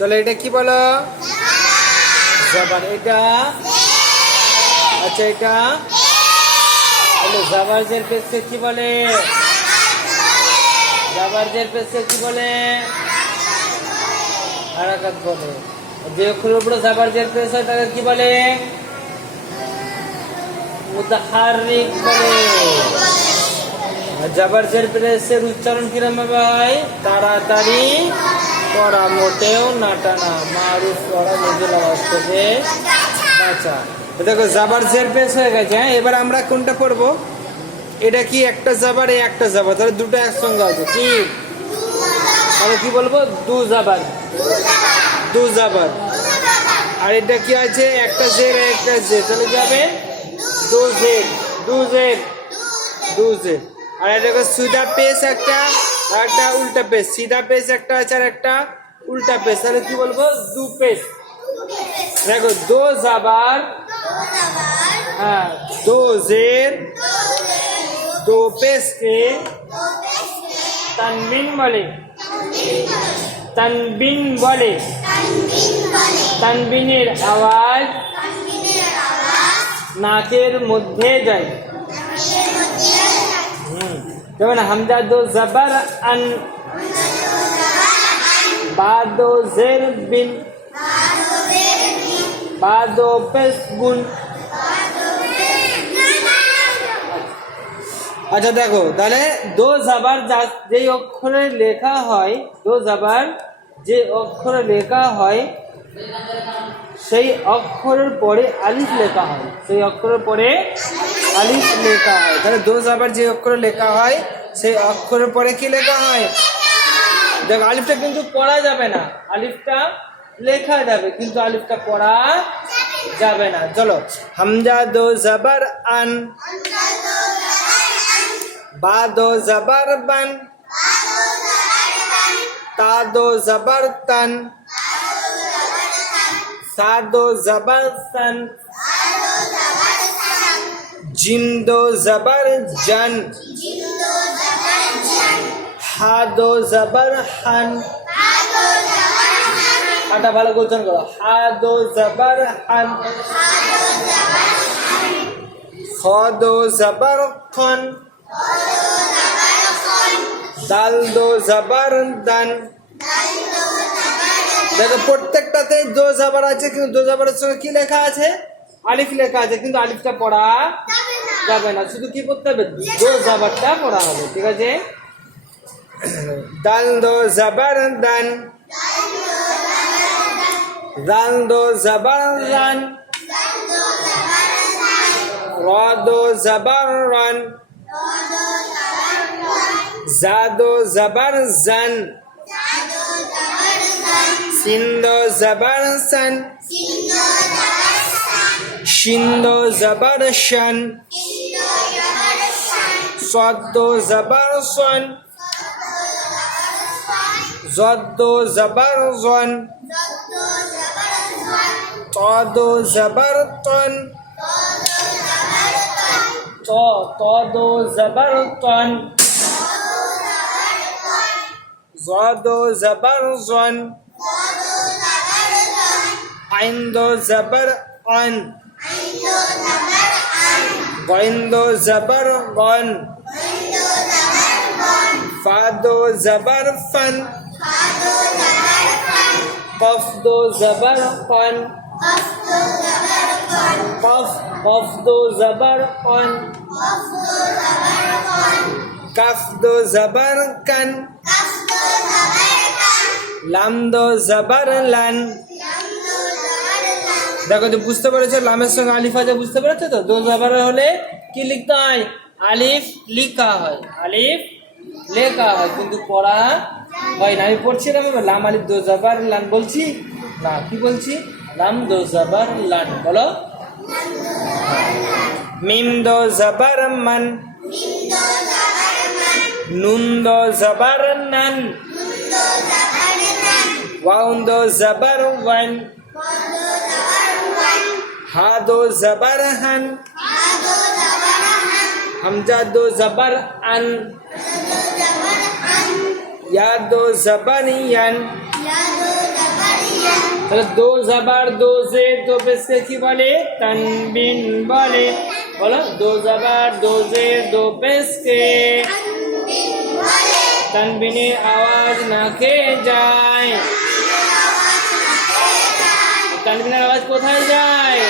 চলো এটা কি বলো? জাবার। এটা আচ্ছা এটা জাবার জের পেশকে কি বলে? জাবার জের পেশকে কি বলে? হারাকাত বলে। যে অক্ষরের উপরে জাবার জের পেশ হয় তাকে কি বলে? মুতাহাররিক বলে। জাবার জের পেশের উচ্চারণ কিরকম হয়? তাড়াতাড়ি পড়া, মোটেও না টানা, মারুফ পড়া, নজরুল আওয়াজ থেকে বাঁচা। দেখো জাবার জের পেশ হয়ে গেছে। হ্যাঁ, এবার আমরা কোনটা পড়বো? এটা কি একটা জাবার, এই একটা জাবার, তাহলে দুটো একসঙ্গে আছে কি? তাহলে কি বলবো? দু জাবার, দু জাবার। আর এটা কি আছে? একটা জের একটা জের, তাহলে কি হবে? দু জের, দু জের, দু জের। আর এটা সিধা পেশ একটা আর একটা উল্টা পেশ, সিধা পেশ একটা আছে আর একটা উল্টা পেশ, তাহলে কি বলবো? দু পেশ। দেখো দো জাবার, হ্যাঁ দো জের, दो पेश के तनबीन বলে, तनबीन বলে। तनबीনের আওয়াজ নাকের মধ্যে যায়। যেমন হামজা দো জবর আন, বা দো জের বিন, বা দো পেশ বুন। আচ্ছা দেখো, তাহলে দো জাবার যেই অক্ষরে লেখা হয়, দো জাবার যে অক্ষরে লেখা হয় সেই অক্ষরের পরে আলিফ লেখা হয়, সেই অক্ষরের পরে আলিফ লেখা হয়। তাহলে দো জাবার যে অক্ষরে লেখা হয় সেই অক্ষরের পরে কি লেখা হয়? দেখো আলিফটা কিন্তু পড়া যাবে না, আলিফটা লেখা যাবে কিন্তু আলিফটা পড়া যাবে না। চলো হামজা দো জাবার আন, বা দো জাবার বান, তা দো জাবার তান, সা দো জাবার সান, জিম দো জাবার জান, হা দো জাবার হান। হাটা ভালো করে উচ্চারণ করো। হা দো জাবার হান, খ দো জাবার খন, দাল দো জাবার দান। দেখো প্রত্যেকটাতে দো জাবার আছে, কিন্তু দো জাবারের সঙ্গে কি লেখা আছে? আলিফ লেখা আছে, কিন্তু আলিফটা পড়া যাবে না, শুধু কি পড়তে হবে? দো জাবারটা পড়া হবে। ঠিক আছে? দাল দো জাবার দান, রান দো জাবার রান, র দো জাবার রান, জা দো জাবার জান, সিন দো জাবার সান, শিন দো জাবার শান, সদ দো জাবার সন, জদ দো জাবার জন, ত দো জাবার তন, ত দো জাবার তন, জ দো জাবার জন, আইন দো জাবার অন, গইন দো জাবার গন, ফা দো জাবার ফান, কফ দো জাবার কন, কফ দো জাবার কন, কাফ দো জাবার কান, লাম দো জাবার লান। দেখো তো বুঝতে পেরেছো, লামের সঙ্গে আলিফ আছে, বুঝতে পেরেছো তো? দো জাবার হলে কি লিখতে হয়? আলিফ লিখা হয়, আলিফ লেখা হয়, কিন্তু পড়া হয় না। আমি পড়ছি না, লাম আলিফ দো জাবার লান বলছি না, কি বলছি? লাম দো জাবার লান। বলো মিম দো জাবার মান, নুন দো জাবার নান, ওয়াও দো জাবার ওয়ান, হা দো জাবার হান, হামজা দো জাবার আন, ইয়া দো জাবার ইয়ান, তাহলে দো জাবার দো জের দো পেশকে কি বলে? তানবিন বলে। বলো, দো জাবার দো জের দো পেশকে তানবিনের আওয়াজ না খেয়ে যায়। তানবিনের আওয়াজ কোথায় যায়?